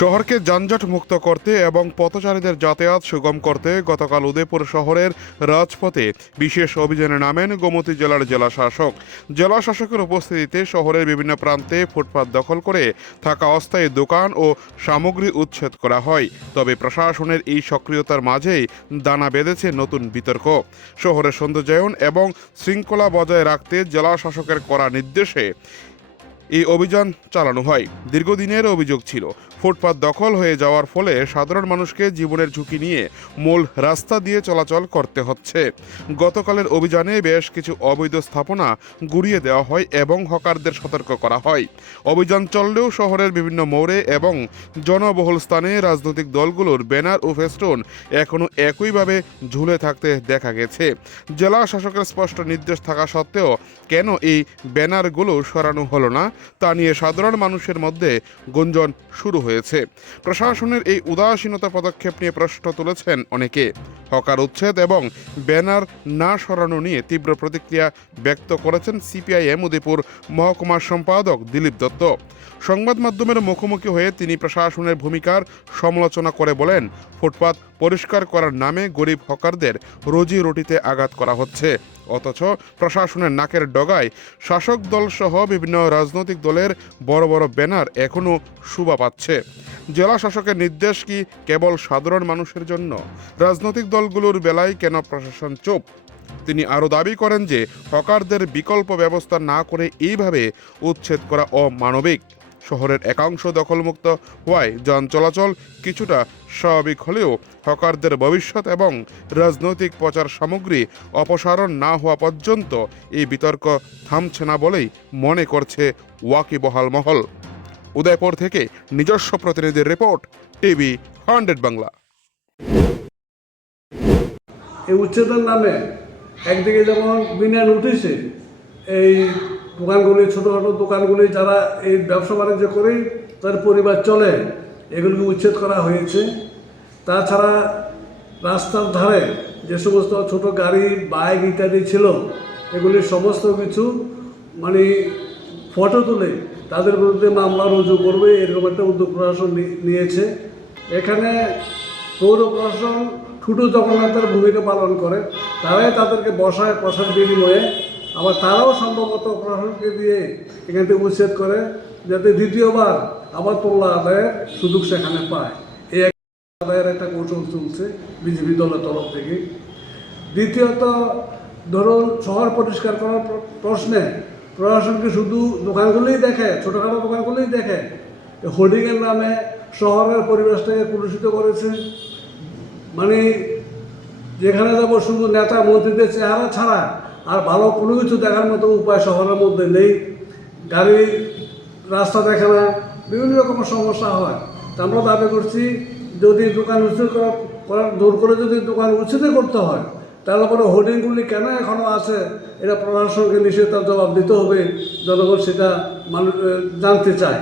শহরকে যানজট মুক্ত করতে এবং পথচারীদের যাতায়াত সুগম করতে গতকাল উদয়পুর শহরের রাজপথে বিশেষ অভিযানে নামেন গোমতী জেলার জেলাশাসক। জেলাশাসকের উপস্থিতিতে শহরের বিভিন্ন প্রান্তে ফুটপাত দখল করে থাকা অস্থায়ী দোকান ও সামগ্রী উচ্ছেদ করা হয়। তবে প্রশাসনের এই সক্রিয়তার মাঝেই দানা বেঁধেছে নতুন বিতর্ক। শহরের সৌন্দর্যায়ন এবং শৃঙ্খলা বজায় রাখতে জেলাশাসকের কড়া নির্দেশে এই অভিযান চালানো হয়। দীর্ঘদিনের অভিযোগ ছিল, ফুটপাত দখল হয়ে যাওয়ার ফলে সাধারণ মানুষকে জীবনের ঝুঁকি নিয়ে মূল রাস্তা দিয়ে চলাচল করতে হচ্ছে। গতকালের অভিযানে বেশ কিছু অবৈধ স্থাপনা গুড়িয়ে দেওয়া হয় এবং হকারদের সতর্ক করা হয়। অভিযান চললেও শহরের বিভিন্ন মোড়ে এবং জনবহুল স্থানে রাজনৈতিক দলগুলোর ব্যানার ও ফেস্টুন এখনও একইভাবে ঝুলে থাকতে দেখা গেছে। জেলা শাসকের স্পষ্ট নির্দেশ থাকা সত্ত্বেও কেন এই ব্যানারগুলো সরানো হলো না তা নিয়ে সাধারণ মানুষের মধ্যে গুঞ্জন শুরু হয়েছে। প্রশাসনের এই উদাসীনতা পদক্ষেপ নিয়ে প্রশ্ন তুলেছেন অনেকে। হকার উচ্ছেদ এবং ব্যানার না সরানো নিয়ে তীব্র প্রতিক্রিয়া ব্যক্ত করেছেন সিপিআইএম উদয়পুর মহকুমার সম্পাদক দিলীপ দত্ত। সংবাদ মাধ্যমের মুখোমুখি হয়ে তিনি প্রশাসনের ভূমিকার সমালোচনা করে বলেন, ফুটপাত পরিষ্কার করার নামে গরিব হকারদের রোজি রুটিতে আঘাত করা হচ্ছে, অথচ প্রশাসনের নাকের ডগায় শাসক দল সহ বিভিন্ন রাজনৈতিক দলের বড় বড় ব্যানার এখনও শোভা পাচ্ছে। জেলা শাসকের নির্দেশ কি কেবল সাধারণ মানুষের জন্য? রাজনৈতিক দলগুলোর বেলায় কেন প্রশাসন চুপ? তিনি আরও দাবি করেন যে হকারদের বিকল্প ব্যবস্থা না করে এইভাবে উচ্ছেদ করা অমানবিক। শহরের একাংশ দখলমুক্ত হওয়ায় যান চলাচল কিছুটা স্বাভাবিক হলেও হকারদের ভবিষ্যৎ এবং রাজনৈতিক প্রচার সামগ্রী অপসারণ না হওয়া পর্যন্ত এই বিতর্ক থামছে না বলেই মনে করছে ওয়াকিবহাল মহল। উদয়পুর থেকে নিজস্ব প্রতিনিধির রিপোর্ট, টিভি 100 বাংলা। এই উচ্ছেদের নামে একদিকে যেমন বিনা নোটিশে এই দোকানগুলি, ছোটোখাটো দোকানগুলি যারা এই ব্যবসা বাণিজ্য করেই তার পরিবার চলে, এগুলিকে উচ্ছেদ করা হয়েছে। তাছাড়া রাস্তার ধারে যে সমস্ত ছোট গাড়ি, বাইক ইত্যাদি ছিল, এগুলির সমস্ত কিছু মানে ফটো তুলে তাদের বিরুদ্ধে মামলা রুজু করবে, এরকম একটা উদ্যোগ প্রশাসন নিয়েছে। এখানে পৌর প্রশাসন ঠুটু জগন্নাথের ভূমিকা পালন করে, তারাই তাদেরকে বসায়, বসার বিনিময়ে আবার তারাও সম্ভবত প্রশাসনকে দিয়ে এখান থেকে উচ্ছেদ করে, যাতে দ্বিতীয়বার আবার তোলা আদায়ের সুযোগ সেখানে পায়। এই আদায়ের একটা কৌশল চলছে বিজেপি দলের তরফ থেকে। দ্বিতীয়ত, ধরুন শহর পরিষ্কার করার প্রশ্নে প্রশাসনকে শুধু দোকানগুলোই দেখে, ছোটোখাটো দোকানগুলোই দেখে, হোর্ডিংয়ের নামে শহরের পরিবেশটাকে কলুষিত করেছে। মানে যেখানে যাবো শুধু নেতা মন্ত্রীদের চেহারা ছাড়া আর ভালো কোনো কিছু দেখার মতো উপায় শহরের মধ্যে নেই। গাড়ি রাস্তা দেখে না, বিভিন্ন রকমের সমস্যা হয়। তা আমরা দাবি করছি, যদি দোকান উচ্ছেদ করার দূর করে যদি দোকান উচ্ছেদ করতে হয়, তাহলে পরে হোর্ডিংগুলি কেন এখনও আছে এটা প্রশাসনকে নিশ্চয়ই তার জবাব দিতে হবে। জনগণ সেটা মানুষ জানতে চায়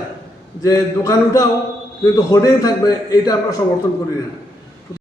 যে দোকান উঠাও কিন্তু হোর্ডিং থাকবে, এইটা আমরা সমর্থন করি না।